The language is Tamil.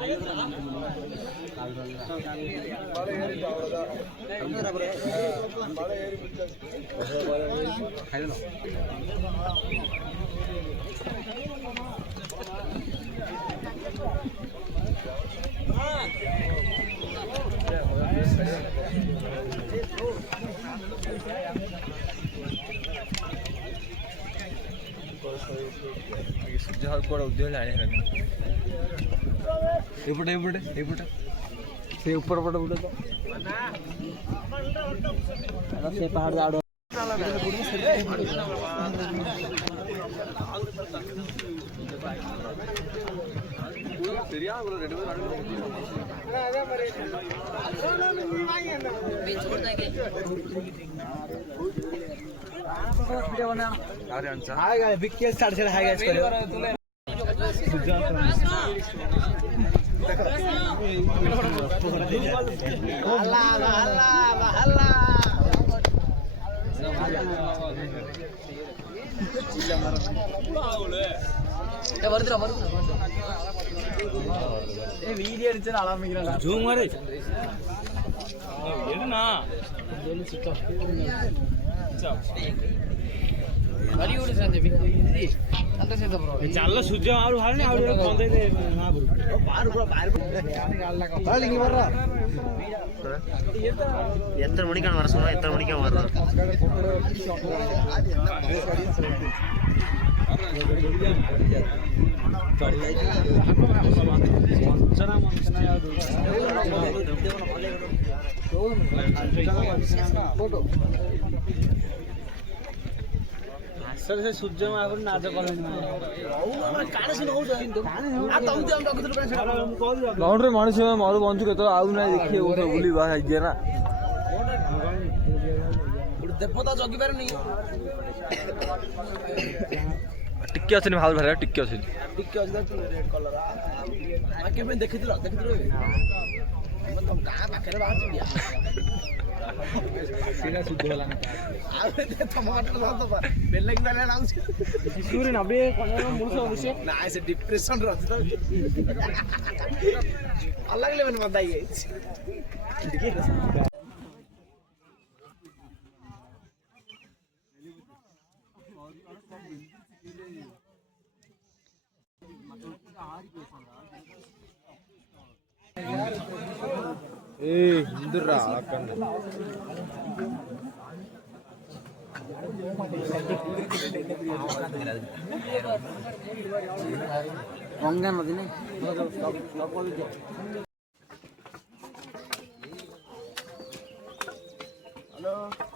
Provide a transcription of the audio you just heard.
उद्योग से ऊपर पटे से पहाड़ आड़ வீடியோ எடுத்து ஆரம்பிக்கிறேன் ஜூம் மாதிரி எடுனா చాలా శుద్ధం ఆడు హాలని ఆడు కొందైతే నా బారు కూడా బారు இங்க வர்றா எத்தனை மணிக்கான வர சொன்னா எத்தனை மணிக்கான வர்றா फोटो सर से सूर्य में आगर नाच करन काने सुन हो आ तुम ते हम रखथु बाउंड्री मानुष में मारू बंधु के तो आउ ना देखिए वो बुली बा है ना देवता जगी पार नहीं टिक्के अछि भाल भरा टिक्के अछि रेड कलर आ के में देखिथिलो तुम का पाखरे बाहर दिया सीधा शुद्ध होला ना आवे ते टमाटर लातो बा बेलक वाला नाउ सूर्य नबे कोन मुसो विषय ना ऐसे डिप्रेशन रहत तो अलग लेवल में बताइए देखिए इंदिरा हेलो